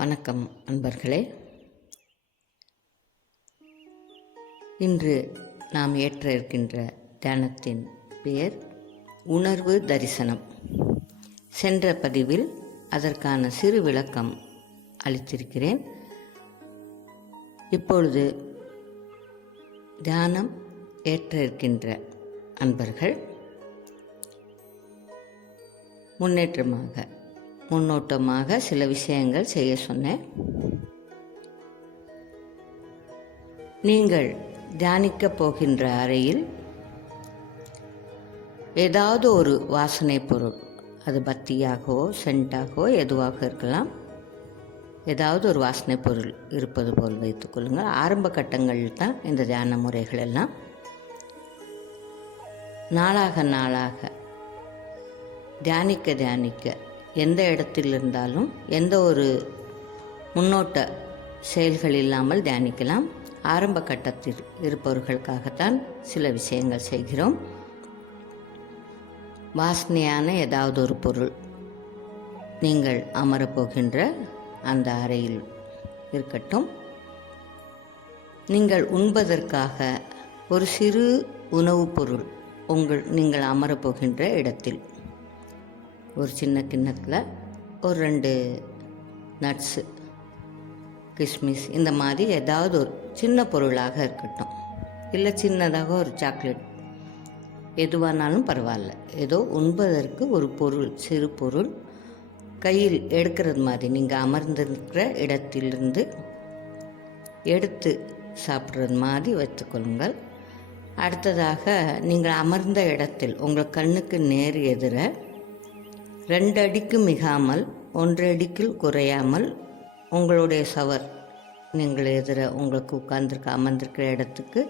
வணக்கம் அன்பர்களே. இன்று நாம் ஏற்ற இருக்கின்ற தியானத்தின் பெயர் உணர்வு தரிசனம். சென்ற பதிவில் அதற்கான சிறு விளக்கம் அளித்திருக்கிறேன். இப்பொழுது தியானம் ஏற்ற இருக்கின்ற அன்பர்கள் முன்னோட்டமாக சில விஷயங்கள் செய்ய சொன்னேன். நீங்கள் தியானிக்கப் போகின்ற அறையில் ஏதாவது ஒரு வாசனை பொருள், அது பத்தியாகவோ சென்டாகவோ எதுவாக இருக்கலாம், ஏதாவது ஒரு வாசனை பொருள் இருப்பது போல் வைத்துக்கொள்ளுங்கள். ஆரம்ப கட்டங்களில் தான் இந்த தியான முறைகள் எல்லாம். நாளாக தியானிக்க எந்த இடத்தில் இருந்தாலும் எந்த ஒரு முன்னோட்ட செயல்கள் இல்லாமல் தியானிக்கலாம். ஆரம்ப கட்டத்தில் இருப்பவர்களுக்காகத்தான் சில விஷயங்கள் செய்கிறோம். வாசனையான ஏதாவது ஒரு பொருள் நீங்கள் அமரப்போகின்ற அந்த அறையில் இருக்கட்டும். நீங்கள் உண்பதற்காக ஒரு சிறு உணவுப் பொருள் நீங்கள் அமரப்போகின்ற இடத்தில் ஒரு சின்ன கிண்ணத்தில் ஒரு 2 நட்ஸு, கிஸ்மிஸ், இந்த மாதிரி ஏதாவது ஒரு சின்ன பொருளாக இருக்கட்டும். இல்லை சின்னதாக ஒரு சாக்லேட், எதுவானாலும் பரவாயில்ல. ஏதோ உண்பதற்கு ஒரு பொருள், சிறு பொருள் கையில் எடுக்கிறது மாதிரி நீங்கள் அமர்ந்திருக்கிற இடத்திலிருந்து எடுத்து சாப்பிட்றது மாதிரி வைத்துக்கொள்ளுங்கள். அடுத்ததாக நீங்கள் அமர்ந்த இடத்தில் உங்கள் கண்ணுக்கு நேர் எதிர 2 அடிக்கு மிகாமல் 1 அடிக்கு குறையாமல் உங்களுடைய சவர், நீங்கள் எதிர உங்களுக்கு அமர்ந்திருக்கிற இடத்துக்கு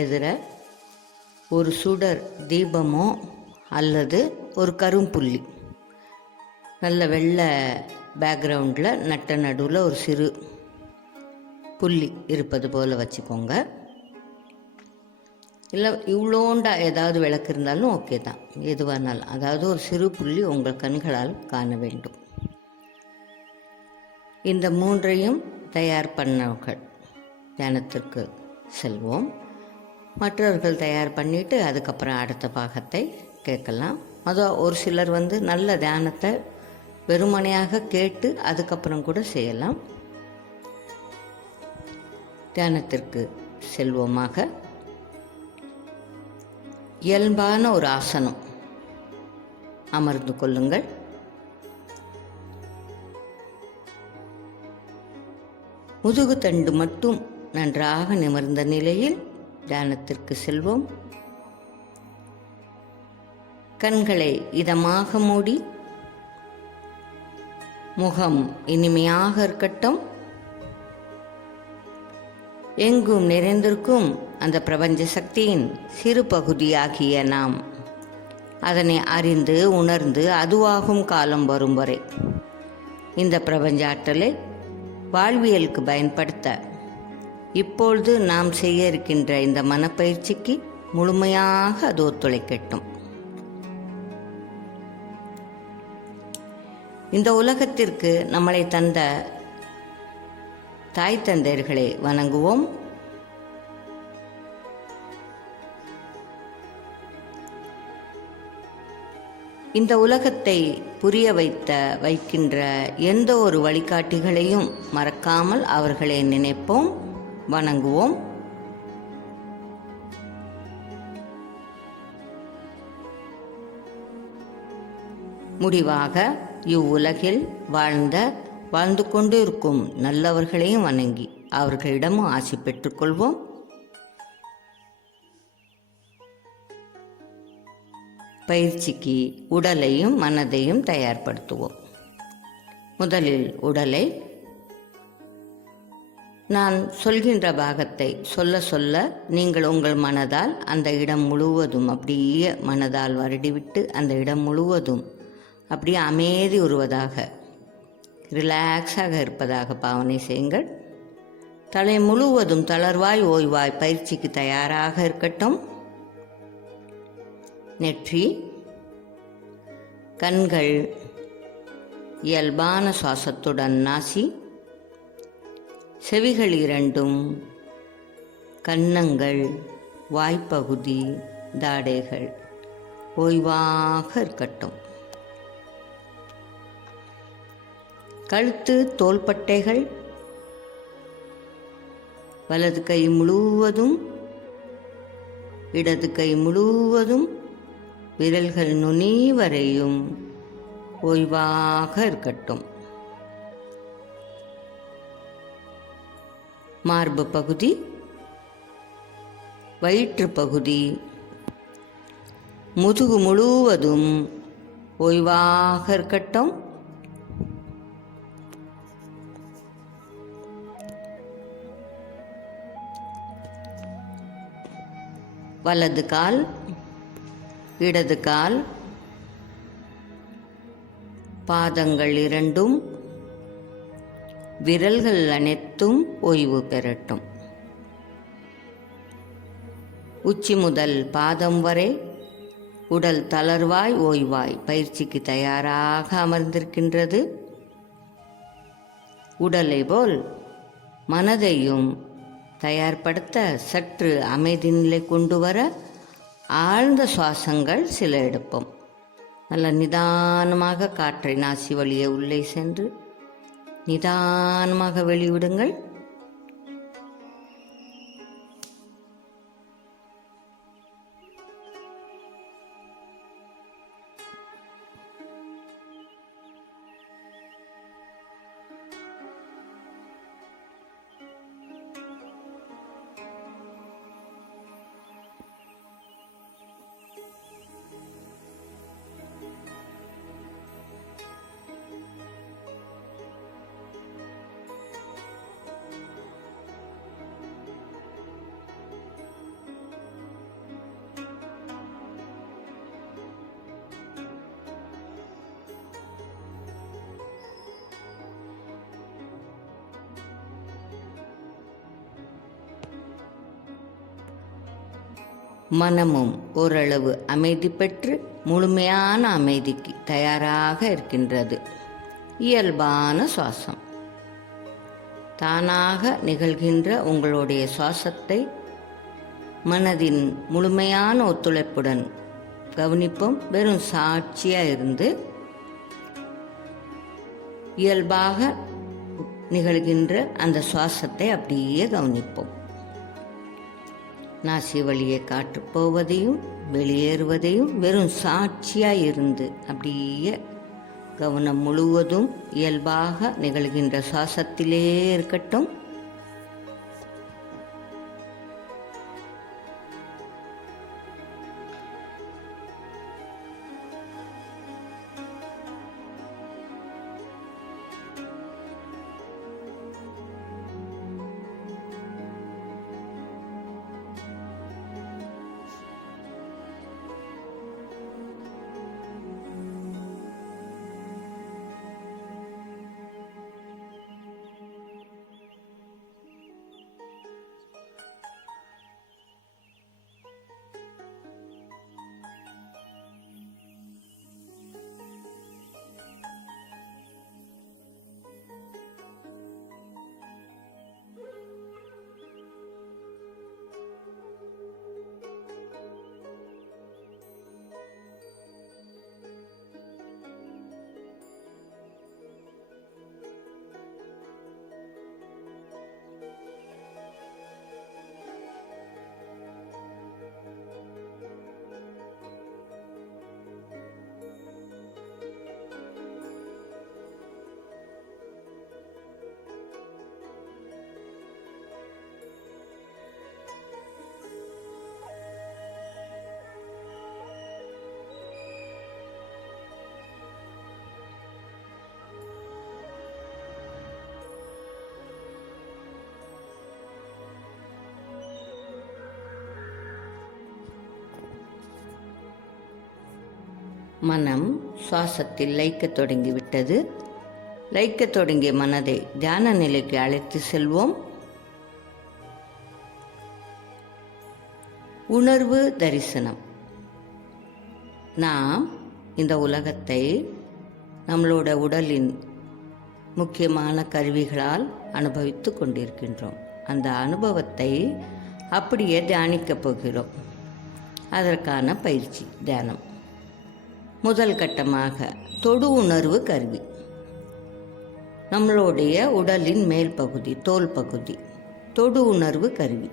எதிர ஒரு சுடர் தீபமோ அல்லது ஒரு கரும்புள்ளி, நல்ல வெள்ளை பேக்ரவுண்டில் நட்ட நடுவில் ஒரு சிறு புள்ளி இருப்பது போல் வச்சுக்கோங்க. இல்லை இவ்வளோண்டா ஏதாவது விளக்கு இருந்தாலும் ஓகே தான், எதுவானாலும். அதாவது ஒரு சிறு புள்ளி உங்கள் கண்களால் காண வேண்டும். இந்த 3ஐயும் தயார் பண்ணவர்கள் தியானத்திற்கு செல்வோம். மற்றவர்கள் தயார் பண்ணிவிட்டு அதுக்கப்புறம் அடுத்த பாகத்தை கேட்கலாம். ஒரு சிலர் நல்ல தியானத்தை வெறுமனையாக கேட்டு அதுக்கப்புறம் கூட செய்யலாம். தியானத்திற்கு செல்வோமாக. இயல்பான ஒரு ஆசனம் அமர்ந்து கொள்ளுங்கள். முதுகு தண்டு மட்டும் நன்றாக நிமிர்ந்த நிலையில் தியானத்திற்கு செல்வோம். கண்களை இதமாக மூடி, முகம் இனிமையாக இருக்கட்டும். எங்கும் நிறைந்திருக்கும் அந்த பிரபஞ்ச சக்தியின் சிறு பகுதியாகிய நாம் அதனை அறிந்து உணர்ந்து அதுவாகும் காலம் வரும் வரை இந்த பிரபஞ்ச ஆற்றலை வாழ்வியலுக்கு பயன்படுத்த இப்பொழுது நாம் செய்ய இருக்கின்ற இந்த மனப்பயிற்சிக்கு முழுமையாக அது ஒத்துழைக்கட்டும். இந்த உலகத்திற்கு நம்மளை தந்த தாய் தந்தையர்களை வணங்குவோம். இந்த உலகத்தை புரிய வைக்கின்ற எந்த ஒரு வழிகாட்டிகளையும் மறக்காமல் அவர்களை நினைப்போம், வணங்குவோம். முடிவாக இவ்வுலகில் வாழ்ந்து கொண்டு இருக்கும் நல்லவர்களையும் வணங்கி அவர்களிடமும் ஆசி பெற்றுக்கொள்வோம். பயிற்சிக்கு உடலையும் மனதையும் தயார்படுத்துவோம். முதலில் உடலை. நான் சொல்கின்ற பாகத்தை சொல்ல நீங்கள் உங்கள் மனதால் அந்த இடம் முழுவதும் அப்படியே மனதால் வருடிவிட்டு அந்த இடம் முழுவதும் அப்படியே அமைதி உருவதாக, ரிலாக்ஸாக இருப்பதாக பாவனை செய்யுங்கள். தலை முழுவதும் தளர்வாய் ஓய்வாய் பயிற்சிக்கு தயாராக இருக்கட்டும். நெற்றி, கண்கள் இயல்பான சுவாசத்துடன் நாசி செவிகள் இரண்டும், கன்னங்கள், வாய்ப்பகுதி, தாடைகள் ஓய்வாக இருக்கட்டும். கழுத்து, தோள்பட்டைகள், வலது கை முழுவதும், இடது கை முழுவதும், விரல்கள் நுனி வரையும் ஓய்வாக இருக்கட்டும். மார்பு பகுதி, வயிற்று பகுதி, முதுகு முழுவதும் ஓய்வாக இருக்கட்டும். வலது கால், இடது கால், பாதங்கள் இரண்டும், விரல்கள் அனைத்தும் ஓய்வு பெறட்டும். உச்சி முதல் பாதம் வரை உடல் தளர்வாய் ஓய்வாய் பயிற்சிக்கு தயாராக அமர்ந்திருக்கின்றது. உடலை போல் மனதையும் தயார்படுத்த சற்று அமைதி நிலை கொண்டு வர ஆழ்ந்த சுவாசங்கள் சில எடுப்போம். நல்ல நிதானமாக காற்றை நாசி வழியே உள்ளே சென்று நிதானமாக வெளிவிடுங்கள். மனமும் ஓரளவு அமைதி பெற்று முழுமையான அமைதிக்கு தயாராக இருக்கின்றது. இயல்பான சுவாசம். தானாக நிகழ்கின்ற உங்களுடைய சுவாசத்தை மனதின் முழுமையான ஒத்துழைப்புடன் கவனிப்போம். வெறும் சாட்சியாக இருந்து இயல்பாக நிகழ்கின்ற அந்த சுவாசத்தை அப்படியே கவனிப்போம். நாசி வழியே காற்று போவதையும் வெளியேறுவதையும் வெறும் சாட்சியாக இருந்து அப்படியே கவனம் முழுவதும் இயல்பாக நிகழ்கின்ற சுவாசத்திலே இருக்கட்டும். மனம் சுவாசத்தில் லயிக்கத் தொடங்கிவிட்டது. லயிக்கத் தொடங்கிய மனதை தியான நிலைக்கு அழைத்து செல்வோம். உணர்வு தரிசனம். நாம் இந்த உலகத்தை நம்மளோட உடலின் முக்கியமான கருவிகளால் அனுபவித்து கொண்டிருக்கின்றோம். அந்த அனுபவத்தை அப்படியே தியானிக்கப் போகிறோம். அதற்கான பயிற்சி தியானம். முதல் கட்டமாக தொடு உணர்வு கருவி. நம்மளுடைய உடலின் மேல் பகுதி, தோல் பகுதி, தொடு உணர்வு கருவி.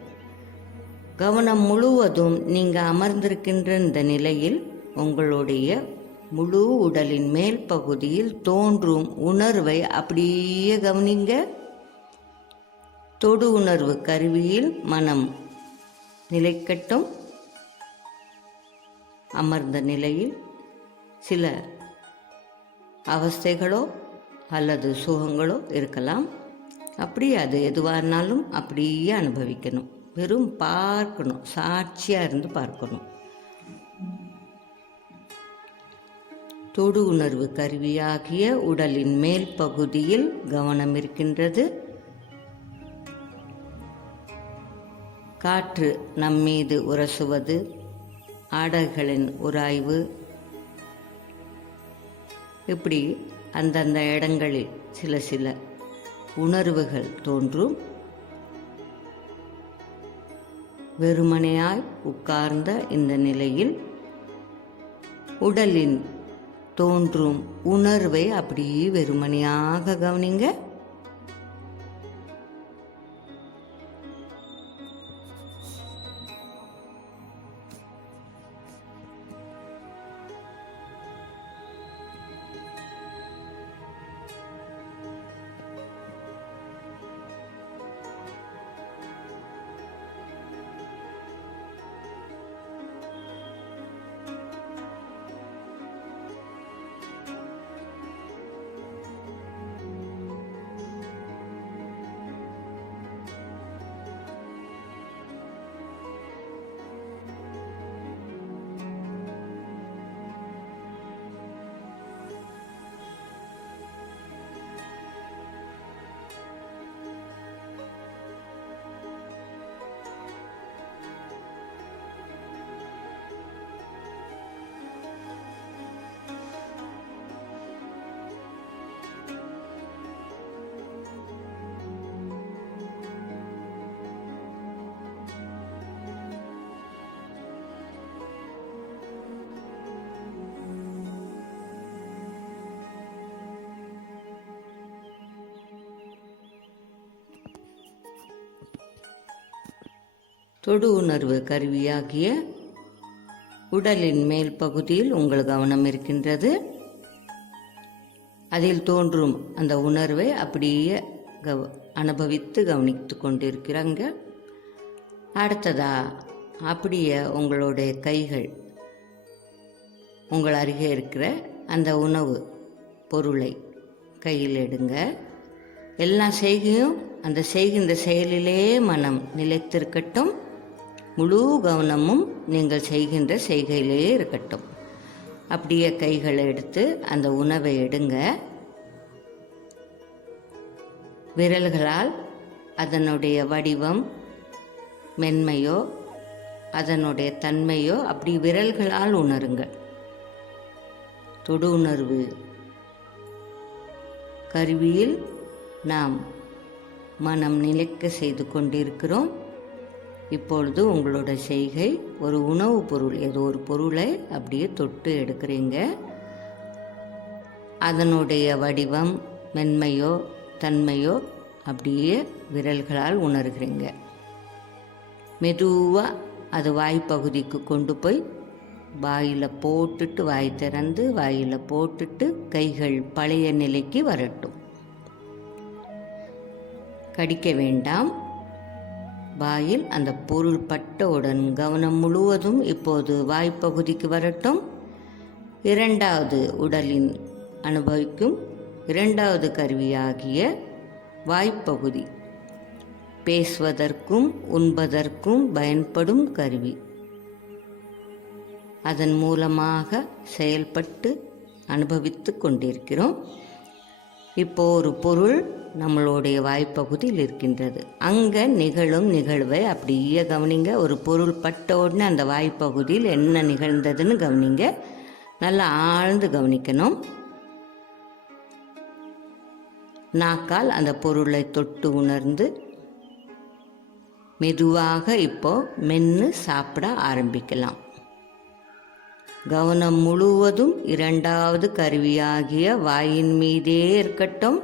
கவனம் முழுவதும் நீங்கள் அமர்ந்திருக்கின்ற இந்த நிலையில் உங்களுடைய முழு உடலின் மேல் பகுதியில் தோன்றும் உணர்வை அப்படியே கவனிங்க. தொடு உணர்வு கருவியில் மனம் நிலைக்கட்டும். அமர்ந்த நிலையில் சில அவஸ்தைகளோ அல்லது சுகங்களோ இருக்கலாம். அப்படி அது எதுவானாலும் அப்படியே அனுபவிக்கணும். வெறும் பார்க்கணும், சாட்சியாக இருந்து பார்க்கணும். தொடு உணர்வு கருவியாகிய உடலின் மேல் பகுதியில் கவனம் இருக்கின்றது. காற்று நம்மீது உரசுவது, ஆடைகளின் உராய்வு, இப்படி அந்தந்த இடங்களில் சில சில உணர்வுகள் தோன்றும். வெறுமனையாய் உட்கார்ந்த இந்த நிலையில் உடலின் தோன்றும் உணர்வை அப்படியே வெறுமனையாக கவனிங்க. தொடு உணர்வு கருவியாகிய உடலின் மேல் பகுதியில் உங்கள் கவனம் இருக்கின்றது. அதில் தோன்றும் அந்த உணர்வை அப்படியே அனுபவித்து கவனித்து கொண்டிருக்கிறாங்க. அடுத்ததா அப்படியே உங்களுடைய கைகள் உங்கள் அருகே இருக்கிற அந்த உணவு பொருளை கையில் எடுங்க. எல்லா செய்கையும் அந்த செய்கின்ற செயலிலே மனம் நிலைத்திருக்கட்டும். முழு கவனமும் நீங்கள் செய்கின்ற செய்கையிலே இருக்கட்டும். அப்படியே கைகளை எடுத்து அந்த உணவை எடுங்க. விரல்களால் அதனுடைய வடிவம், மென்மையோ அதனுடைய தன்மையோ அப்படி விரல்களால் உணருங்கள். தொடு உணர்வு கருவியில் நாம் மனம் நிலைக்க செய்து கொண்டிருக்கிறோம். இப்பொழுது உங்களோட செய்கை ஒரு உணவு பொருள், ஏதோ ஒரு பொருளை அப்படியே தொட்டு எடுக்கிறீங்க. அதனுடைய வடிவம், மென்மையோ தன்மையோ அப்படியே விரல்களால் உணர்கிறீங்க. மெதுவாக அது வாய்ப்பகுதிக்கு கொண்டு போய் வாயில் போட்டுட்டு, வாய் திறந்து வாயில் போட்டுட்டு கைகள் பழைய நிலைக்கு வரட்டும். கடிக்க வேண்டாம். வாயில் அந்த பொருள் பட்டவுடன் கவனம் முழுவதும் இப்போது வாய்ப்பகுதிக்கு வரட்டும். இரண்டாவது உடலின் அனுபவிக்கும் இரண்டாவது கருவியாகிய வாய்ப்பகுதி பேசுவதற்கும் உண்பதற்கும் பயன்படும் கருவி. அதன் மூலமாக செயல்பட்டு அனுபவித்து கொண்டிருக்கிறோம். இப்போ ஒரு பொருள் நம்மளுடைய வாய்ப்பகுதியில் இருக்கின்றது. அங்கே நிகழும் நிகழ்வை அப்படியே கவனிங்க. ஒரு பொருள் பட்ட உடனே அந்த வாய்ப்பகுதியில் என்ன நிகழ்ந்ததுன்னு கவனிங்க. நல்லா ஆழ்ந்து கவனிக்கணும். நாக்கால் அந்த பொருளை தொட்டு உணர்ந்து மெதுவாக இப்போ மென்று சாப்பிட ஆரம்பிக்கலாம். கவனம் முழுவதும் இரண்டாவது கருவியாகிய வாயின் மீதே இருக்கட்டும்.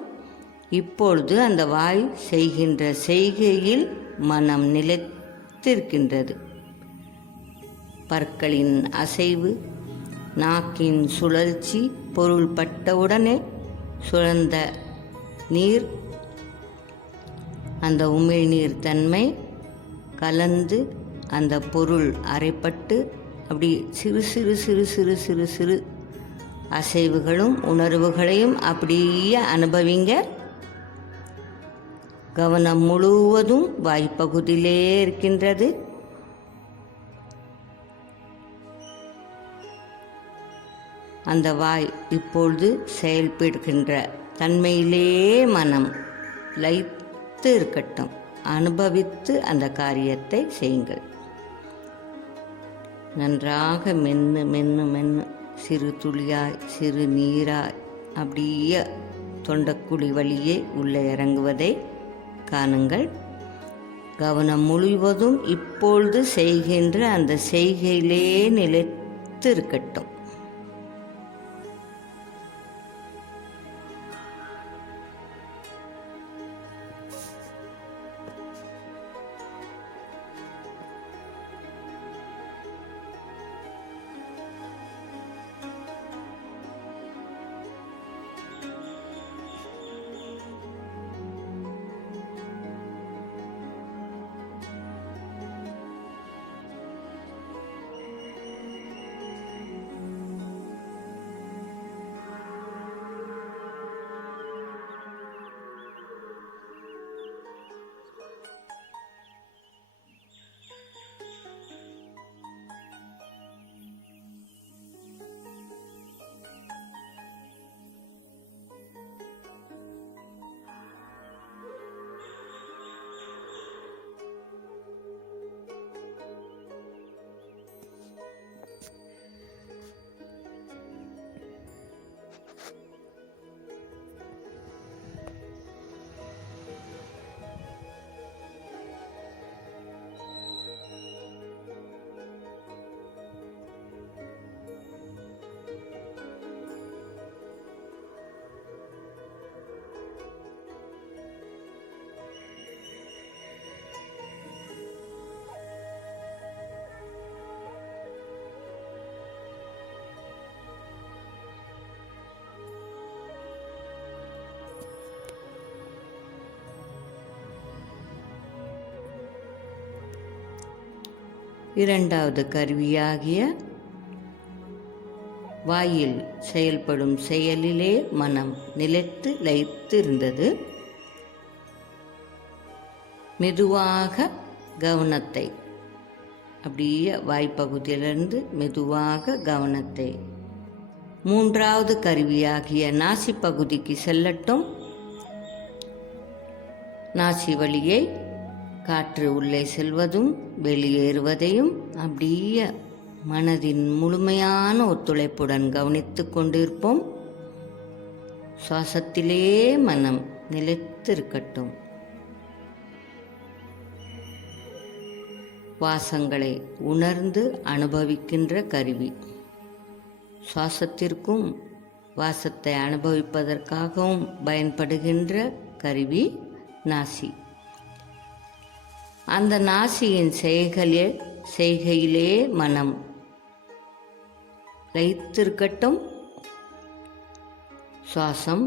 இப்பொழுது அந்த வாய் செய்கின்ற செய்கையில் மனம் நிலைத்திருக்கின்றது. பற்களின் அசைவு, நாக்கின் சுழற்சி, பொருள் பட்டவுடனே சுழந்த நீர், அந்த உமிழ்நீர் தன்மை கலந்து அந்த பொருள் அரைப்பட்டு அப்படி சிறு சிறு சிறு சிறு சிறு சிறு அசைவுகளும் உணர்வுகளையும் அப்படியே அனுபவிங்க. கவனம் முழுவதும் வாய்ப்பகுதியிலே இருக்கின்றது. அந்த வாய் இப்பொழுது செயல்படுகின்ற தன்மையிலே மனம் லயித்து இருக்கட்டும். அனுபவித்து அந்த காரியத்தை செய்யுங்கள். நன்றாக மென்று மென்று மென்று சிறு துளியாய் சிறு நீராய் அப்படியே தொண்டக்குழி வழியே உள்ளே இறங்குவதை காணுங்கள். கவனம் முழுவதும் இப்பொழுது செய்கின்ற அந்த செய்கையிலே நிலைத்து இருக்கட்டும். இரண்டாவது கருவியாகிய வாயில் செயல்படும் செயலிலே மனம் நிலைத்து லயித்து இருந்தது. மெதுவாக கவனத்தை அப்படியே வாய்ப்பகுதியிலிருந்து மெதுவாக கவனத்தை மூன்றாவது கருவியாகிய நாசி பகுதிக்கு செல்லட்டும். நாசி வழியை காற்று உள்ளே செல்வதும் வெளியேறுவதையும் அப்படியே மனதின் முழுமையான ஒத்துழைப்புடன் கவனித்து கொண்டிருப்போம். சுவாசத்திலே மனம் நிலைத்திருக்கட்டும். வாசங்களை உணர்ந்து அனுபவிக்கின்ற கருவி. சுவாசத்திற்கும் வாசத்தை அனுபவிப்பதற்காகவும் பயன்படுகின்ற கருவி நாசி. அந்த நாசியின் செய்கையிலே மனம் லயித்திருக்கட்டும். சுவாசம்,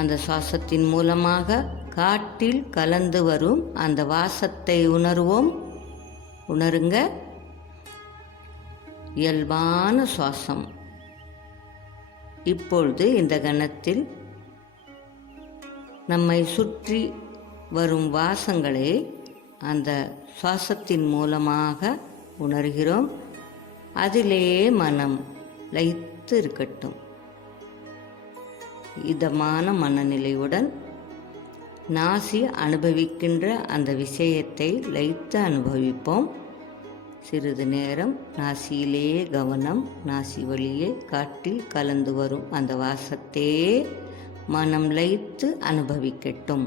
அந்த சுவாசத்தின் மூலமாக காற்றில் கலந்து வரும் அந்த வாசத்தை உணர்வோம். உணருங்க. இயல்பான சுவாசம். இப்பொழுது இந்த கணத்தில் நம்மை சுற்றி வரும் வாசங்களை அந்த சுவாசத்தின் மூலமாக உணர்கிறோம். அதிலே மனம் லயித்து இருக்கட்டும். இதமான மனநிலையுடன் நாசி அனுபவிக்கின்ற அந்த விஷயத்தை லயித்து அனுபவிப்போம். சிறிது நேரம் நாசியிலேயே கவனம். நாசி வழியே காற்றில் கலந்து வரும் அந்த வாசத்தையே மனம் லயித்து அனுபவிக்கட்டும்.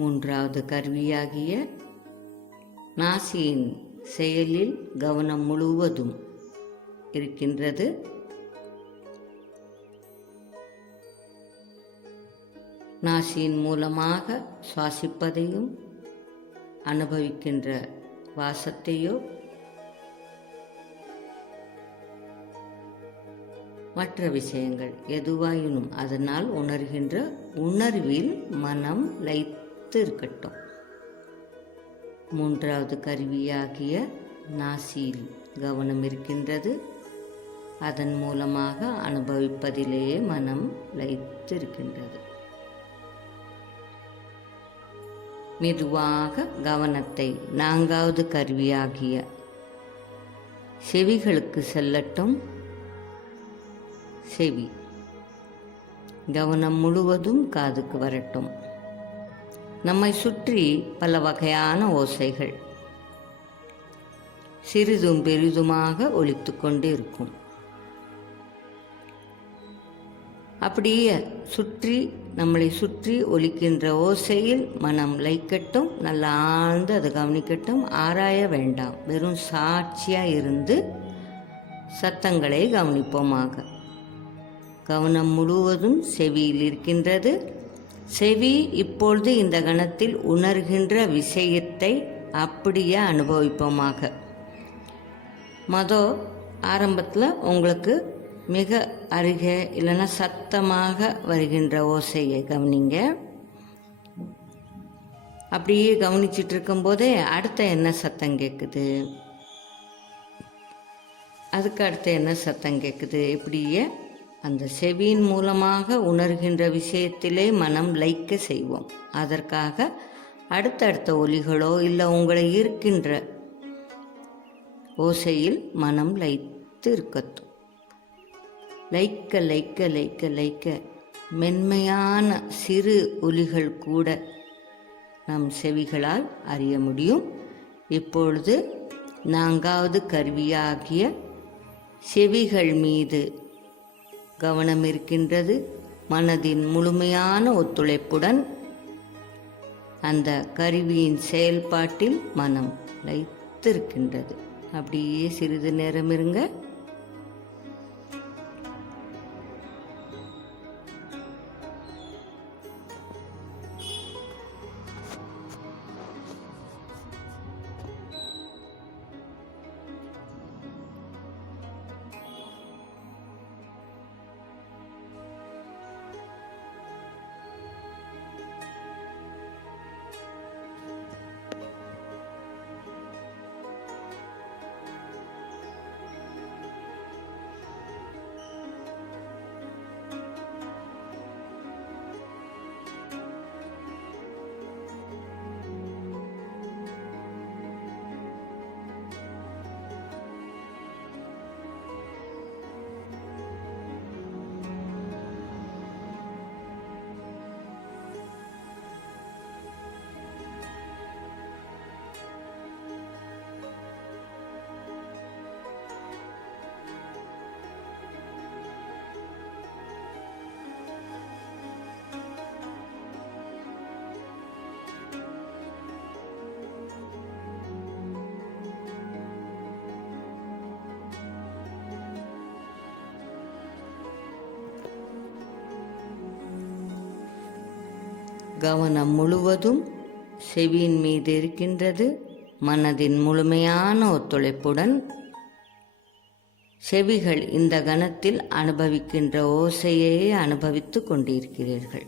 மூன்றாவது கருவியாகிய நாசியின் செயலில் கவனம் முழுவதும் இருக்கின்றது. நாசியின் மூலமாக சுவாசிப்பதையும் அனுபவிக்கின்ற வாசத்தையோ மற்ற விஷயங்கள் எதுவாயினும் அதனால் உணர்கின்ற உணர்வில் மனம் லயித்து இருக்கட்டும். மூன்றாவது கருவியாகிய நாசியில் கவனம் இருக்கின்றது. அதன் மூலமாக அனுபவிப்பதிலேயே மனம் லயித்து இருக்கின்றது. மெதுவாக கவனத்தை நான்காவது கருவியாகிய செவிகளுக்கு செல்லட்டும். செவி கவனம் முழுவதும் காதுக்கு வரட்டும். நம்மை சுற்றி பல வகையான ஓசைகள் சிறிதும் பெரிதுமாக ஒலித்து கொண்டு இருக்கும். அப்படியே நம்மளை சுற்றி ஒலிக்கின்ற ஓசையில் மனம் லயிக்கட்டும். நல்லா ஆழ்ந்து அதை கவனிக்கட்டும். ஆராய வேண்டாம். வெறும் சாட்சியாக இருந்து சத்தங்களை கவனிப்போமாக. கவனம் முழுவதும் செவியில் இருக்கின்றது. செவி இப்பொழுது இந்த கணத்தில் உணர்கின்ற விஷயத்தை அப்படியே அனுபவிப்போமாக. ஆரம்பத்தில் உங்களுக்கு மிக அருகே இல்லைன்னா சத்தமாக வருகின்ற ஓசையை கவனிங்க. அப்படியே கவனிச்சிட்டு இருக்கும்போதே அடுத்த என்ன சத்தம் கேட்குது, அதுக்கு அடுத்த என்ன சத்தம் கேட்குது, இப்படியே அந்த செவியின் மூலமாக உணர்கின்ற விஷயத்திலே மனம் லயிக்க செய்வோம். அதற்காக அடுத்தடுத்த ஒலிகளோ இல்லை உங்களை இருக்கின்ற ஓசையில் மனம் லயித்து இருக்கட்டும். லைக்க லைக்க லைக்க லைக்க மென்மையான சிறு ஒலிகள் கூட நம் செவிகளால் அறிய முடியும். இப்பொழுது நான்காவது கருவியாகிய செவிகள் மீது கவனம் இருக்கின்றது. மனதின் முழுமையான ஒத்துழைப்புடன் அந்த கருவியின் செயல்பாட்டில் மனம் லயித்திருக்கின்றது. அப்படியே சிறிது நேரம் இருங்க. கவனம் முழுவதும் செவியின் மீது இருக்கின்றது. மனதின் முழுமையான ஒத்துழைப்புடன் செவிகள் இந்த கணத்தில் அனுபவிக்கின்ற ஓசையை அனுபவித்து கொண்டிருக்கிறீர்கள்.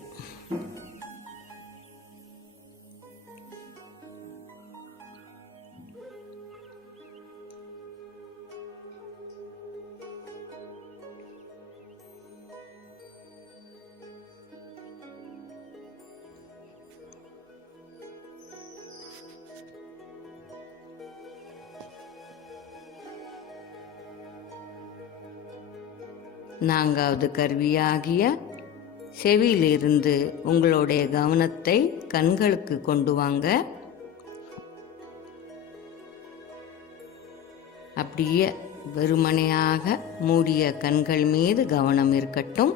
நான்காவது கருவியாகிய செவியிலிருந்து உங்களுடைய கவனத்தை கண்களுக்கு கொண்டு வாங்க. அப்படியே வெறுமனையாக மூடிய கண்கள் மீது கவனம் இருக்கட்டும்.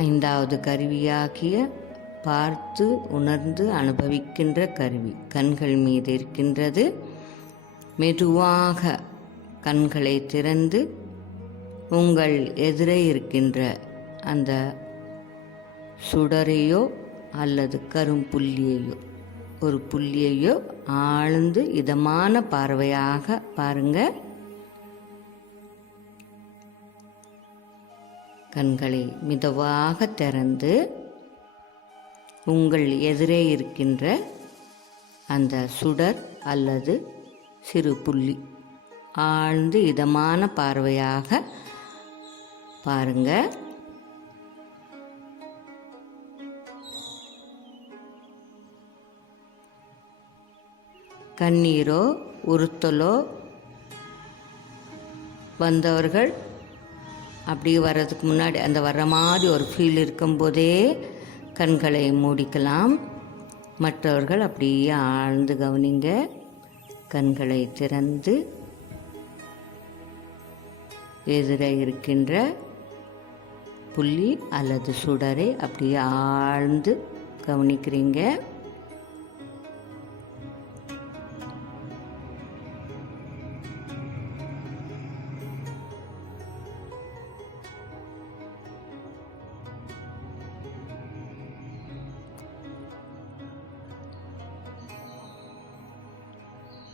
ஐந்தாவது கருவியாகிய பார்த்து உணர்ந்து அனுபவிக்கின்ற கருவி கண்கள் மீது இருக்கின்றது. மெதுவாக கண்களை திறந்து உங்கள் எதிரே இருக்கின்ற அந்த சுடரையோ அல்லது கரும்புள்ளியையோ ஒரு புள்ளியையோ ஆழ்ந்து இதமான பார்வையாக பாருங்கள். கண்களை மிதவாக திறந்து உங்கள் எதிரே இருக்கின்ற அந்த சுடர் அல்லது சிறு புள்ளி ஆழ்ந்து இதமான பார்வையாக பாருங்க. கண்ணீரோ உறுத்தலோ வந்தவர்கள் அப்படியே வர்றதுக்கு முன்னாடி அந்த வர்ற மாதிரி ஒரு ஃபீல் இருக்கும்போதே கண்களை மூடிக்கலாம். மற்றவர்கள் அப்படியே ஆழ்ந்து கவனிங்க. கண்களை திறந்து எதிரே இருக்கின்ற புள்ளி அல்லது சுடரை அப்படியே ஆழ்ந்து கவனிக்கிறீங்க.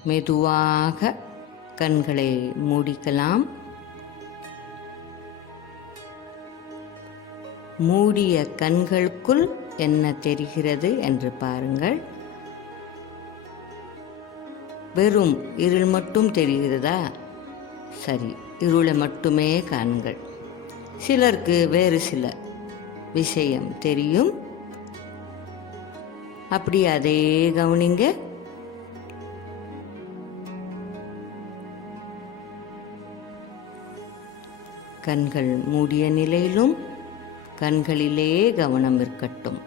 மெதுவாக கண்களை மூடிக்கலாம். மூடிய கண்களுக்குள் என்ன தெரிகிறது என்று பாருங்கள். வெறும் இருள் மட்டும் தெரிகிறதா? சரி, இருளை மட்டுமே காணுங்கள். சிலருக்கு வேறு சில விஷயம் தெரியும். அப்படி அதே கவனிங்க. கண்கள் மூடிய நிலையிலும் கண்களிலே கவனம் இருக்கட்டும்.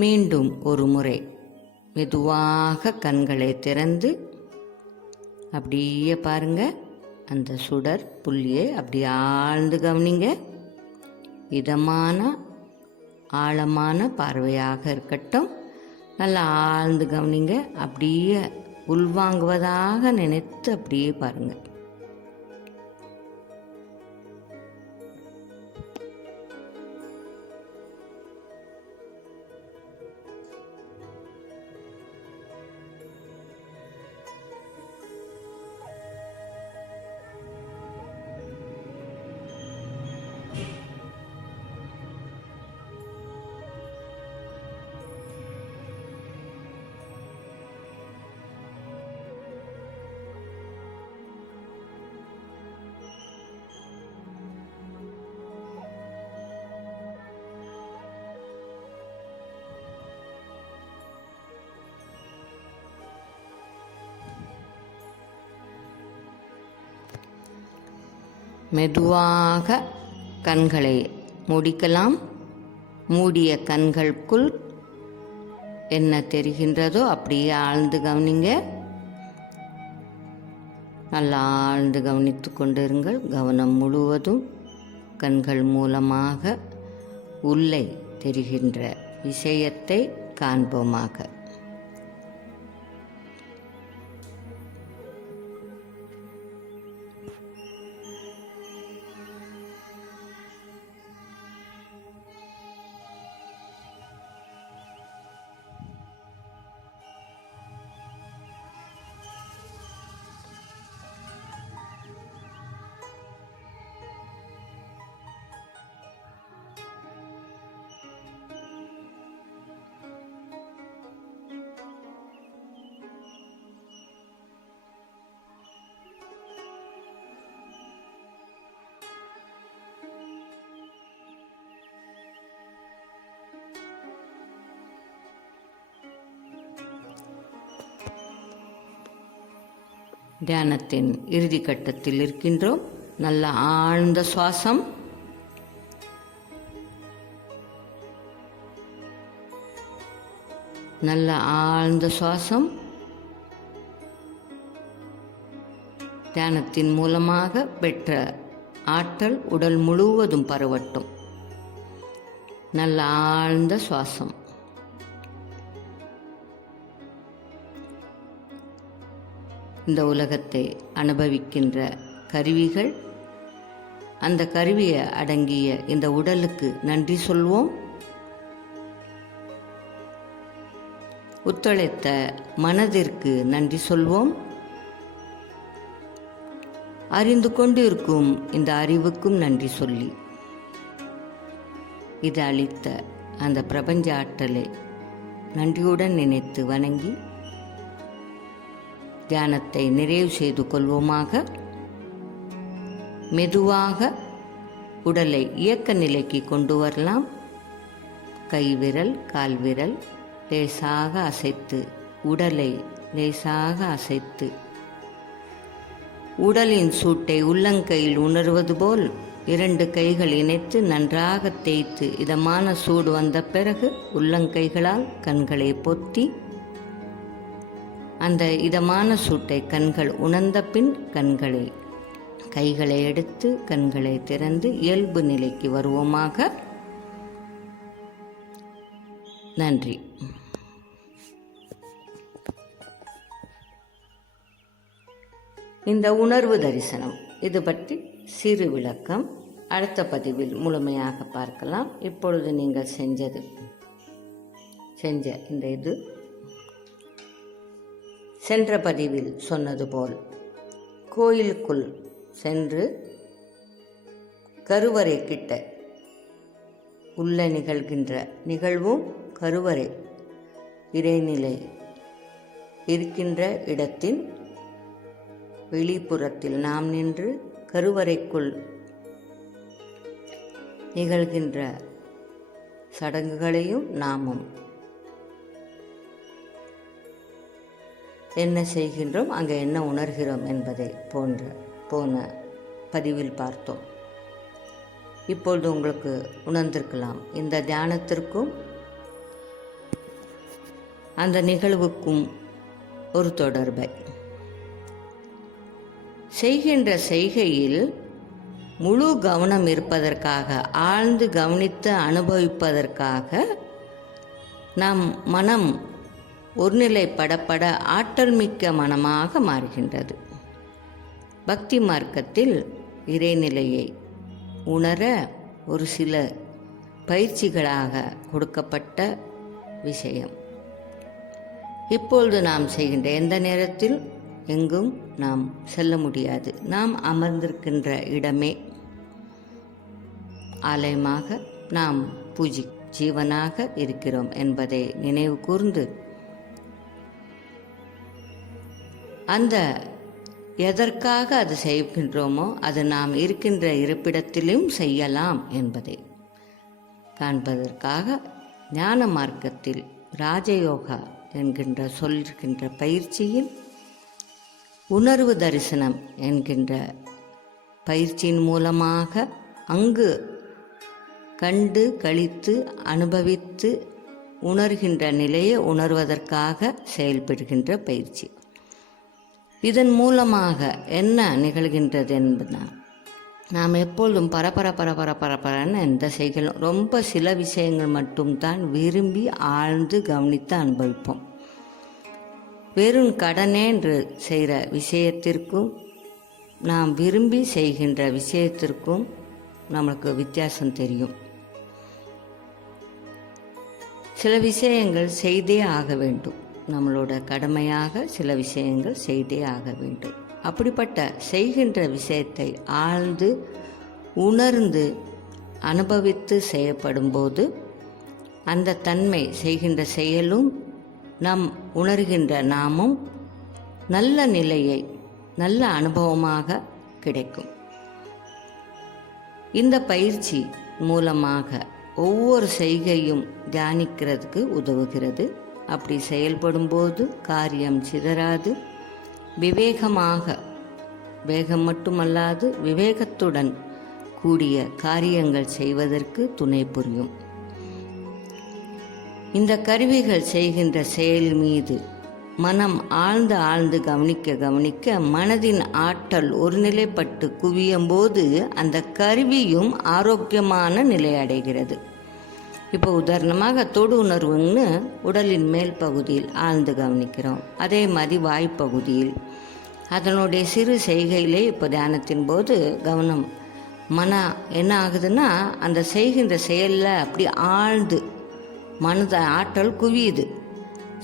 மீண்டும் ஒரு முறை மெதுவாக கண்களை திறந்து அப்படியே பாருங்க. அந்த சுடர் புள்ளியை அப்படியே ஆழ்ந்து கவனிங்க. இதமான ஆழமான பார்வையாக இருக்கட்டும். நல்லா ஆழ்ந்து கவனிங்க. அப்படியே உள்வாங்குவதாக நினைத்து அப்படியே பாருங்கள். மெதுவாக கண்களை மூடிக்கலாம். மூடிய கண்களுக்குள் என்ன தெரிகின்றதோ அப்படியே ஆழ்ந்து கவனிங்க. நல்லா ஆழ்ந்து கவனித்து கொண்டிருங்கள். கவனம் முழுவதும் கண்கள் மூலமாக உள்ளே தெரிகின்ற விஷயத்தை காண்போமாக. தியானத்தின் இறுதி கட்டத்தில் இருக்கின்றோம். நல்ல ஆழ்ந்த சுவாசம். நல்ல ஆழ்ந்த சுவாசம். தியானத்தின் மூலமாக பெற்ற ஆற்றல் உடல் முழுவதும் பரவட்டும். நல்ல ஆழ்ந்த சுவாசம். இந்த உலகத்தை அனுபவிக்கின்ற கருவிகள், அந்த கருவியை அடங்கிய இந்த உடலுக்கு நன்றி சொல்வோம். ஒத்துழைத்த மனதிற்கு நன்றி சொல்வோம். அறிந்து கொண்டிருக்கும் இந்த அறிவுக்கும் நன்றி சொல்லி இது அளித்த அந்த பிரபஞ்ச ஆற்றலை நன்றியுடன் நினைத்து வணங்கி தியானத்தை நிறைவு செய்து கொள்வோமாக. மெதுவாக உடலை இயக்க நிலைக்கு கொண்டு வரலாம். கைவிரல் கால்விரல் லேசாக அசைத்து, உடலை லேசாக அசைத்து, உடலின் சூட்டை உள்ளங்கையில் உணர்வது போல் 2 கைகள் இணைத்து நன்றாக தேய்த்து இதமான சூடு வந்த பிறகு உள்ளங்கைகளால் கண்களை பொத்தி அந்த இதமான சூட்டை கண்கள் உணர்ந்த பின் கைகளை எடுத்து கண்களை திறந்து இயல்பு நிலைக்கு வருவோமாக. நன்றி. இந்த உணர்வு தரிசனம் இது பற்றி சிறு விளக்கம் அடுத்த பதிவில் முழுமையாக பார்க்கலாம். இப்பொழுது நீங்கள் செஞ்ச இந்த சென்ற பதிவில் சொன்னது போல் கோயிலுக்குள் சென்று கருவறை கிட்ட உள்ள நிகழ்கின்ற நிகழ்வும் கருவறை இறைநிலை இருக்கின்ற இடத்தின் வெளிப்புறத்தில் நாம் நின்று கருவறைக்குள் நிகழ்கின்ற சடங்குகளையும் நாமும் என்ன செய்கின்றோம், அங்கே என்ன உணர்கிறோம் என்பதை போன பதிவில் பார்த்தோம். இப்பொழுது உங்களுக்கு உணர்ந்திருக்கலாம் இந்த தியானத்திற்கும் அந்த நிகழ்வுக்கும் ஒரு தொடர்பை. செய்கின்ற செய்கையில் முழு கவனம் இருப்பதற்காக, ஆழ்ந்து கவனித்து அனுபவிப்பதற்காக நம் மனம் ஒருநிலைப்படப்பட ஆற்றல் மிக்க மனமாக மாறுகின்றது. பக்தி மார்க்கத்தில் இறைநிலையை உணர ஒரு சில பயிற்சிகளாக கொடுக்கப்பட்ட விஷயம். இப்பொழுது நாம் செய்கின்ற எந்த நேரத்தில் எங்கும் நாம் செல்ல முடியாது. நாம் அமர்ந்திருக்கின்ற இடமே ஆலயமாக, நாம் ஜீவனாக இருக்கிறோம் என்பதை நினைவு கூர்ந்து அந்த எதற்காக அது செய்கின்றோமோ அது நாம் இருக்கின்ற இருப்பிடத்திலும் செய்யலாம் என்பதை காண்பதற்காக ஞான மார்க்கத்தில் ராஜயோகா என்கின்ற சொல்கின்ற பயிற்சியில் உணர்வு தரிசனம் என்கின்ற பயிற்சியின் மூலமாக அங்கு கண்டு கழித்து அனுபவித்து உணர்கின்ற நிலையை உணர்வதற்காக செயல்படுகின்ற பயிற்சி. இதன் மூலமாக என்ன நிகழ்கின்றது என்பதுதான், நாம் எப்பொழுதும் பரபரன்னு எந்த செய்களும் ரொம்ப சில விஷயங்கள் மட்டும்தான் விரும்பி ஆழ்ந்து கவனித்து அனுபவிப்போம். வெறும் கடனே என்று செய்கிற விஷயத்திற்கும் நாம் விரும்பி செய்கின்ற விஷயத்திற்கும் நம்மளுக்கு வித்தியாசம் தெரியும். சில விஷயங்கள் செய்தே ஆக வேண்டும், நம்மளோட கடமையாக சில விஷயங்கள் செய்தே ஆக வேண்டும். அப்படிப்பட்ட செய்கின்ற விஷயத்தை ஆழ்ந்து உணர்ந்து அனுபவித்து செய்யப்படும்போது அந்த தன்மை செய்கின்ற செயலும் நாம் உணர்கின்ற நாமும் நல்ல நிலையை நல்ல அனுபவமாக கிடைக்கும். இந்த பயிற்சி மூலமாக ஒவ்வொரு செய்கையும் தியானிக்கிறதுக்கு உதவுகிறது. அப்படி செயல்படும்போது காரியம் சிதறாது, விவேகமாக, வேகம் மட்டுமல்லாது விவேகத்துடன் கூடிய காரியங்கள் செய்வதற்கு துணை புரியும். இந்த கருவிகள் செய்கின்ற செயல் மீது மனம் ஆழ்ந்து கவனிக்க மனதின் ஆற்றல் ஒருநிலைப்பட்டு குவியும் போது அந்த கருவியும் ஆரோக்கியமான நிலை அடைகிறது. இப்போ உதாரணமாக தொடு உணர்வுன்னு உடலின் மேல் பகுதியில் ஆழ்ந்து கவனிக்கிறோம். அதே மாதிரி வாய்ப்பகுதியில் அதனுடைய சிறு செய்கையிலே இப்போ தியானத்தின் போது கவனம் என்ன ஆகுதுன்னா, அந்த செய்கின்ற செயலில் அப்படி ஆழ்ந்து மனத ஆற்றல் குவியுது.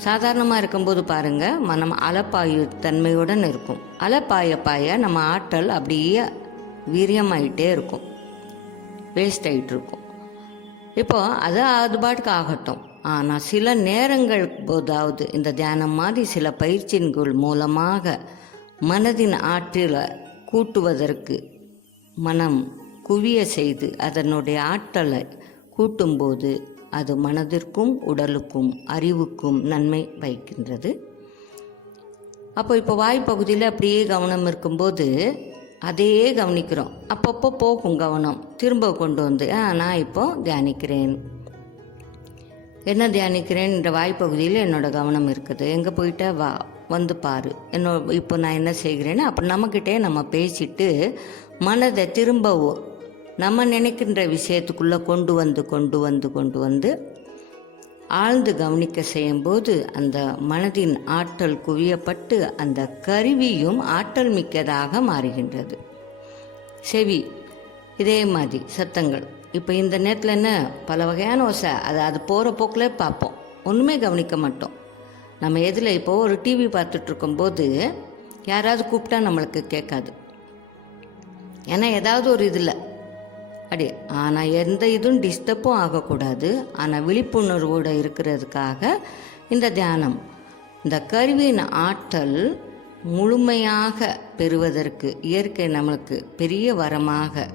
சாதாரணமாக இருக்கும்போது பாருங்கள், மனம் அலப்பாயு தன்மையுடன் இருக்கும். அலப்பாய நம்ம ஆற்றல் அப்படியே வீரியமாயிட்டே இருக்கும், வேஸ்ட் ஆகிட்டு இருக்கும். இப்போ அது பாட்டுக்கு ஆகட்டும். ஆனால் சில நேரங்கள் போதாவது இந்த தியானம் மாதிரி சில பயிற்சிகள் மூலமாக மனதின் ஆற்றலை கூட்டுவதற்கு மனம் குவிய செய்து அதனுடைய ஆற்றலை கூட்டும்போது அது மனதிற்கும் உடலுக்கும் அறிவுக்கும் நன்மை வைக்கின்றது. இப்போ வாய்ப்பகுதியில் அப்படியே கவனம் இருக்கும்போது அதையே கவனிக்கிறோம். அப்பப்போ போகும் கவனம், திரும்ப கொண்டு வந்து நான் இப்போ தியானிக்கிறேன், என்ன தியானிக்கிறேன் என்ற வாய்ப்பகுதியில் என்னோடய கவனம் இருக்குது, எங்கே போயிட்ட வந்து பாரு, இப்போ நான் என்ன செய்கிறேன்னு அப்போ நம்மக்கிட்டே நம்ம பேசிட்டு மனதை திரும்பவும் நம்ம நினைக்கின்ற விஷயத்துக்குள்ளே கொண்டு வந்து ஆழ்ந்து கவனிக்க செய்யும்போது அந்த மனதின் ஆற்றல் குவியப்பட்டு அந்த கருவியும் ஆற்றல் மிக்கதாக மாறுகின்றது. செவி இதே மாதிரி சத்தங்கள். இப்போ இந்த நேரத்தில் என்ன பல வகையான ஓசை, அது போகிற போக்கிலே பார்ப்போம், ஒன்றுமே கவனிக்க மாட்டோம். நம்ம எதில் இப்போ ஒரு டிவி பார்த்துட்ருக்கும்போது யாராவது கூப்பிட்டா நம்மளுக்கு கேட்காது, ஏன்னா ஏதாவது ஒரு இதில் ஆனால் எந்த இதுவும் டிஸ்டர்பும் ஆகக்கூடாது. ஆனால் விழிப்புணர்வோடு இருக்கிறதுக்காக இந்த தியானம், இந்த கருவியின் ஆற்றல் முழுமையாக பெறுவதற்கு இயற்கை நம்மளுக்கு பெரிய வரமாக,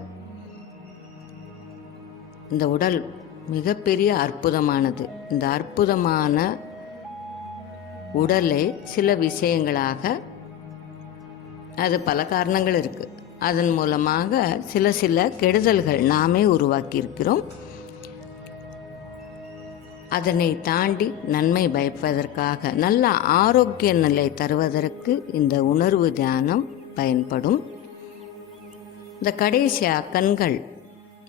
இந்த உடல் மிகப்பெரிய அற்புதமானது. இந்த அற்புதமான உடலை சில விஷயங்களாக, அது பல காரணங்கள் இருக்குது, அதன் மூலமாக சில கெடுதல்கள் நாமே உருவாக்கியிருக்கிறோம். அதனை தாண்டி நன்மை பயப்பதற்காக நல்ல ஆரோக்கிய நிலை தருவதற்கு இந்த உணர்வு தியானம் பயன்படும். இந்த கடைசியாக கண்கள்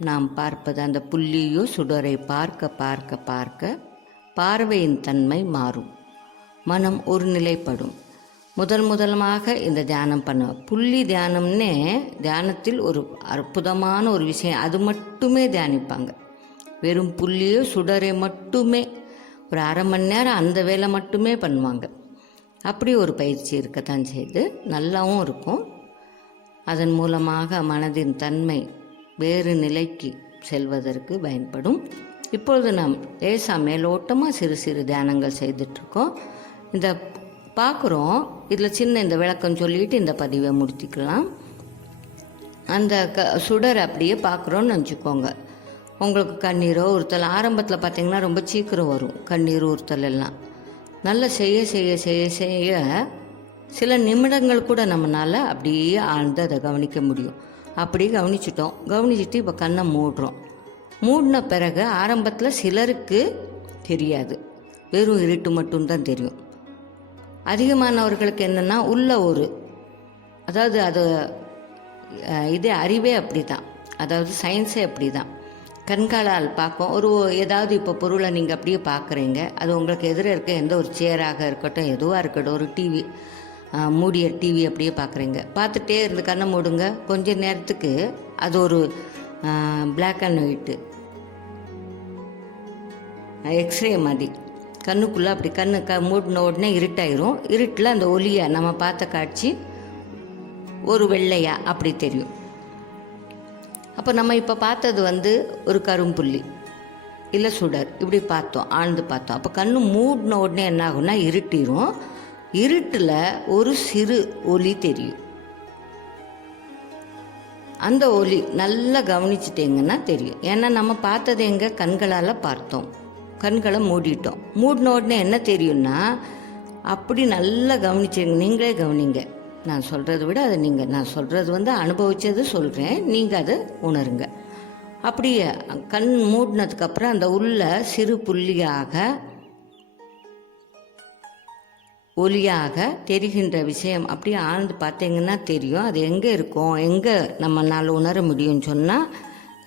நாம் பார்ப்பது, அந்த புள்ளியோ சுடரை பார்க்க பார்க்க பார்க்க பார்வையின் தன்மை மாறும், மனம் ஒரு நிலைப்படும். முதலமாக இந்த தியானம் பண்ணுவேன். புள்ளி தியானம்னே தியானத்தில் ஒரு அற்புதமான ஒரு விஷயம், அது மட்டுமே தியானிப்பாங்க. வெறும் புள்ளியோ சுடரை மட்டுமே ஒரு அரை மணி நேரம் அந்த வேலை மட்டுமே பண்ணுவாங்க. அப்படி ஒரு பயிற்சி இருக்கத்தான் செய்து நல்லாவும் இருக்கும். அதன் மூலமாக மனதின் தன்மை வேறு நிலைக்கு செல்வதற்கு பயன்படும். இப்பொழுது நாம் லேசாக மேலோட்டமாக சிறு தியானங்கள் செய்துட்ருக்கோம். இந்த பார்க்குறோம், இதில் சின்ன இந்த விளக்கம் சொல்லிட்டு இந்த பதிவை முடித்துக்கலாம். அந்த சுடர் அப்படியே பார்க்குறோன்னு நினச்சிக்கோங்க. உங்களுக்கு கண்ணீரோ உறுத்தல் ஆரம்பத்தில் பார்த்திங்கன்னா ரொம்ப சீக்கிரம் வரும், கண்ணீர் உறுத்தல் எல்லாம். நல்லா செய்ய சில நிமிடங்கள் கூட நம்மளால் அப்படியே ஆழ்ந்து அதை கவனிக்க முடியும். அப்படி கவனிச்சுட்டு இப்போ கண்ணை மூடுறோம். மூடின பிறகு ஆரம்பத்தில் சிலருக்கு தெரியாது, வெறும் இருட்டு மட்டும்தான் தெரியும். அதிகமானவர்களுக்கு என்னென்னா உள்ள அதாவது அது இதே அறிவே அப்படி தான், அதாவது சயின்ஸே அப்படி தான். கண்களால் பார்க்கும் ஏதாவது இப்போ பொருளை நீங்கள் அப்படியே பார்க்குறீங்க, அது உங்களுக்கு எதிர இருக்க எந்த ஒரு சேராக இருக்கட்டும், எதுவாக இருக்கட்டும், ஒரு டிவி, மூடிய டிவி அப்படியே பார்க்குறீங்க. பார்த்துட்டே இருந்து கண்ணை மூடுங்க, கொஞ்ச நேரத்துக்கு அது ஒரு பிளாக் அண்ட் ஒயிட்டு எக்ஸ்ரே மாதிரி கண்ணுக்குள்ளே அப்படி மூடின உடனே இருட்டாயிரும். இருட்டில் அந்த ஒளியை நம்ம பார்த்த காட்சி ஒரு வெள்ளையா அப்படி தெரியும். அப்போ நம்ம இப்போ பார்த்தது ஒரு கரும்புள்ளி இல்லை சுடர், இப்படி பார்த்தோம், ஆழ்ந்து பார்த்தோம். அப்போ கண்ணு மூடின உடனே என்ன ஆகும்னா இருட்டிரும். இருட்டில் ஒரு சிறு ஒளி தெரியும். அந்த ஒளி நல்லா கவனிச்சிட்டிங்கன்னா தெரியும். ஏன்னா நம்ம பார்த்தது எங்கே கண்களால் பார்த்தோம், கண்களை மூடிட்டோம். மூடின உடனே என்ன தெரியும்னா, அப்படி நல்லா கவனிச்சிங்க, நீங்களே கவனிங்க. நான் சொல்கிறத விட அதை நான் சொல்கிறது அனுபவித்தது சொல்கிறேன், நீங்கள் அதை உணருங்க. அப்படியே கண் மூடினதுக்கப்புறம் அந்த உள்ள சிறு புள்ளியாக ஒளியாக தெரிகின்ற விஷயம் அப்படியே ஆழ்ந்து பார்த்தீங்கன்னா தெரியும். அது எங்கே இருக்கும், எங்கே நம்மளால் உணர முடியும்னு சொன்னால்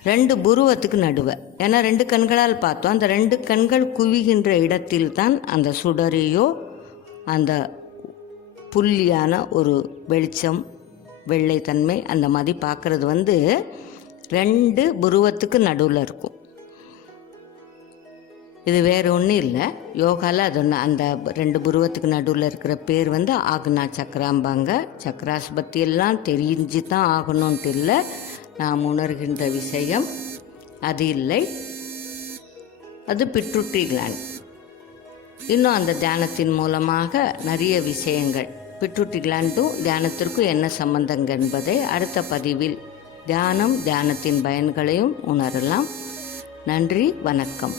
2 புருவத்துக்கு நடுவே. ஏன்னா 2 கண்களால் பார்த்தோம். அந்த 2 கண்கள் குவிகின்ற இடத்தில் தான் அந்த சுடரையோ அந்த புள்ளியான ஒரு வெளிச்சம், வெள்ளைத்தன்மை அந்த மாதிரி பார்க்குறது 2 புருவத்துக்கு நடுவில் இருக்கும். இது வேறு ஒன்றும் இல்லை, யோகாவில் அது ஒன்று. அந்த 2 புருவத்துக்கு நடுவில் இருக்கிற பேர் ஆக்னா சக்கராம்பாங்க. சக்கராஸ் பற்றியெல்லாம் தெரிஞ்சு தான் ஆகணுன்ட்டு இல்லை, நாம் உணர்கின்ற விஷயம் அது இல்லை, அது பிட்ரூட்ரி கிளாண்ட். இன்னும் அந்த தியானத்தின் மூலமாக நிறைய விஷயங்கள், பிட்ரூட்ரி கிளாண்டும் தியானத்திற்கும் என்ன சம்பந்தங்க என்பதை அடுத்த பதிவில் தியானத்தின் பயன்களையும் உணரலாம். நன்றி, வணக்கம்.